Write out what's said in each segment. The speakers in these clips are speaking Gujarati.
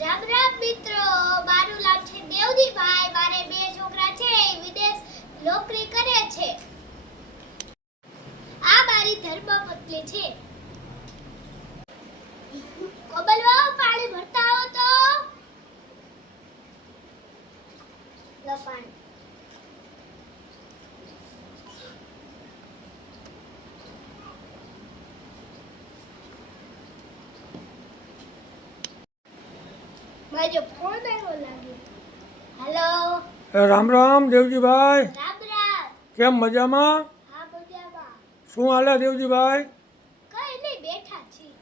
રામ રામ મિત્રો, મારું નામ છે દેવજીભાઈ. મારે બે છોકરા છે, વિદેશ નોકરી કરે છે. આ મારી ધર્મપત્ની છે. કોબલવાઓ પાણી ભરતા આવો તો. લો પાણી. મારો ફોન આવ્યો લાગે. હેલો. રામ રામ દેવજીભાઈ. રામ રામ. કેમ મજામાં? હા મજામાં. શું હાલે દેવજીભાઈ? કઈ નહીં, બેઠા છીએ.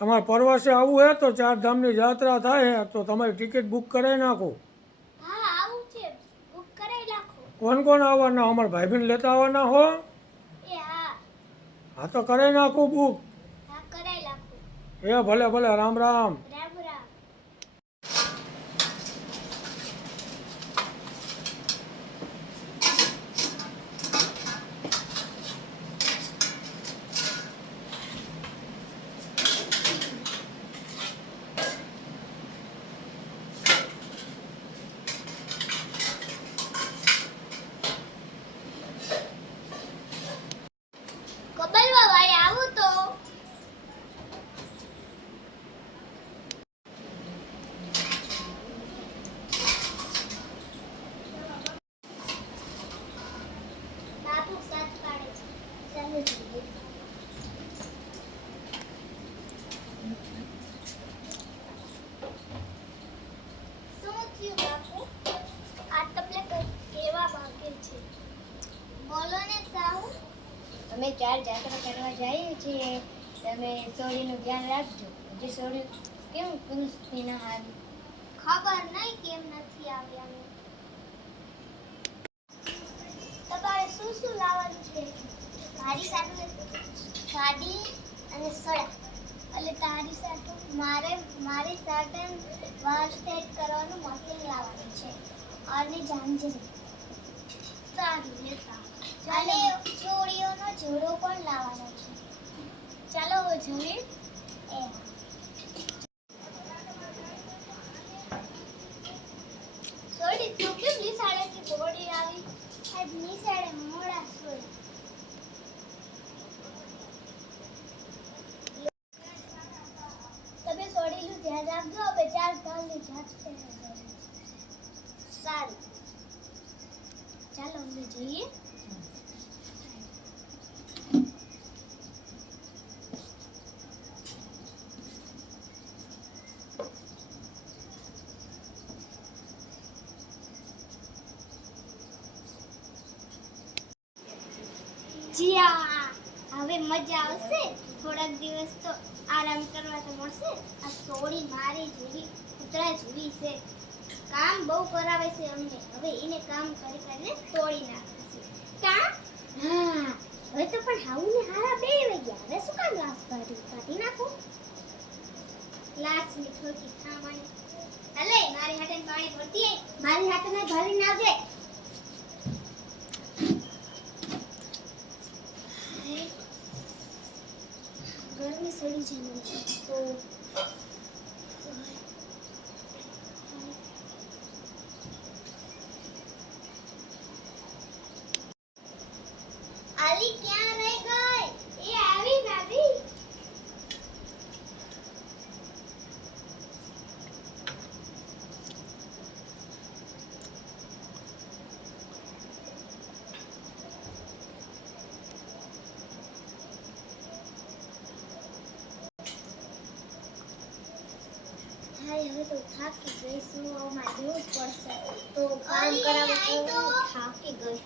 તમારે પ્રવાસે આવવું હે તો ચારધામની યાત્રા થાય તો તમારી ટિકિટ બુક કરાવી નાખો. હા આવું છે, બુક કરાવી નાખો. કોણ કોણ આવવાના? અમારા ભાઈબીન લેતા આવવાના હો? એ હા. હા તો કરાવી નાખું બુક. હા કરાવી નાખો. એ ભલે ભલે. રામ રામ. રામ રામ. કોબલવા ભાઈ આવું તો. બાપુ સાથ પાડે છે. ચાલો જોઈએ. શું થયું બાપુ? આ તમને કેવા માંગે છે? બોલો ને સાહુ. અમે ચાર જાત્રા કરવા જઈએ છીએ. તમે સોડીનું ધ્યાન રાખજો. જે સોડી કેમ કુંસથી ના આવી? ખબર નહીં કેમ નથી આવ્યા. તમારે શું શું લાવવાનું છે? મારી સાથે સાડી અને સડા. એટલે તારી સાથે મારી સાથે વાળ સ્ટ્રેટ કરવાનું મશીન લાવવાનું છે અને જાંજરી. સારું લેતા. અને ચોળીઓનો જોડો પણ લાવવાનો છે. ચાલો હવે જોઈએ. સોડી તું કેમ નિશાળેથી મોડી આવી? આજ નિશાળે મોડા સોઈ. તમે સોડીનું ધ્યાન રાખજો. હવે ચાર ધામની જાત્રા સારું. ચાલો અમે જઈએ. જીયા, હવે મજા આવશે. થોડાક દિવસ તો આરામ કરવા તો મળશે. આ સોડી મારી જેવી કૂતરા જેવી છે. કામ બહુ કરાવે છે અમને. હવે એને કામ કરી કરીને તોડી નાખે છે. કામ? હા, હવે તો પણ હાઉને હારા બે વઈ ગયા. હવે શું કામ લાશ કાઢી નાખો? લાશની ઠોકી ખાવાની. અલે મારી હાથે પાણી ભરતી આય. મારી હાથે ને ભરીને આવજે. ગરમી સડી જાય છે તો આલી ક્યાં રહી ગઈ? એ આવી ભાભી. હવે તો થાકી ગઈ છું. મારે જવું જ પડશે. તો કામ કરાવે તો થાકી ગઈ.